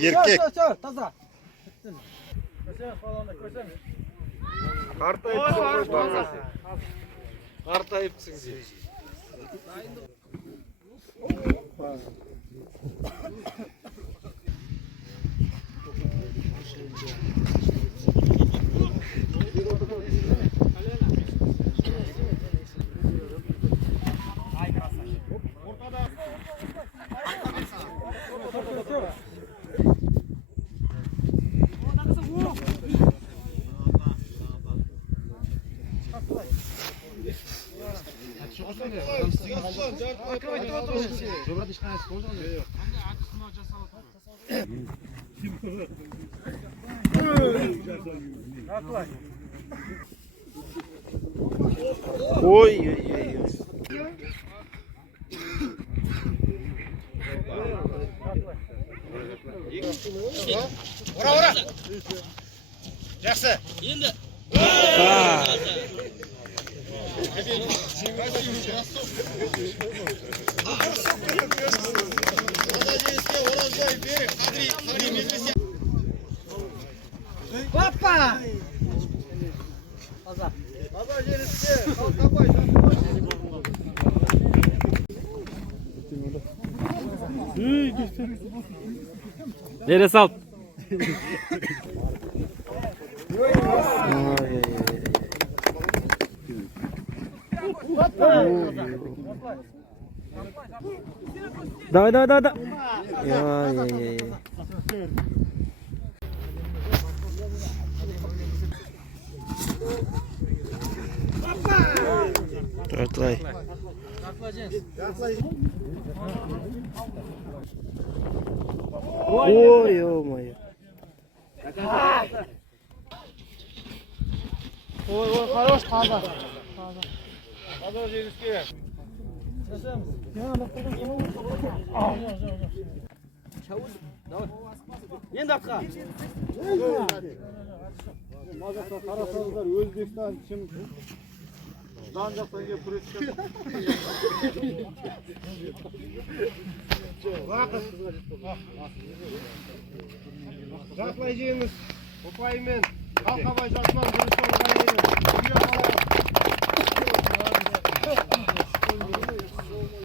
Erkek. Таза. Qартайыпсың сен. Ой. Ора. Жақсы. Енді. Папа! Таза. Таза жеріске. Қалтабай. Yere sal. Давай. Тартылай. Ой, ё-моё. Ой, хорош, таза. Таза жеріске. Енді артқа. Мазақта қарасаңыздар, Өзбекстан шым жан жақтан келіп күрескен. Жақлай жеңіз, ұпаймен, Қалқабай жасынан дұрыстан ғайын.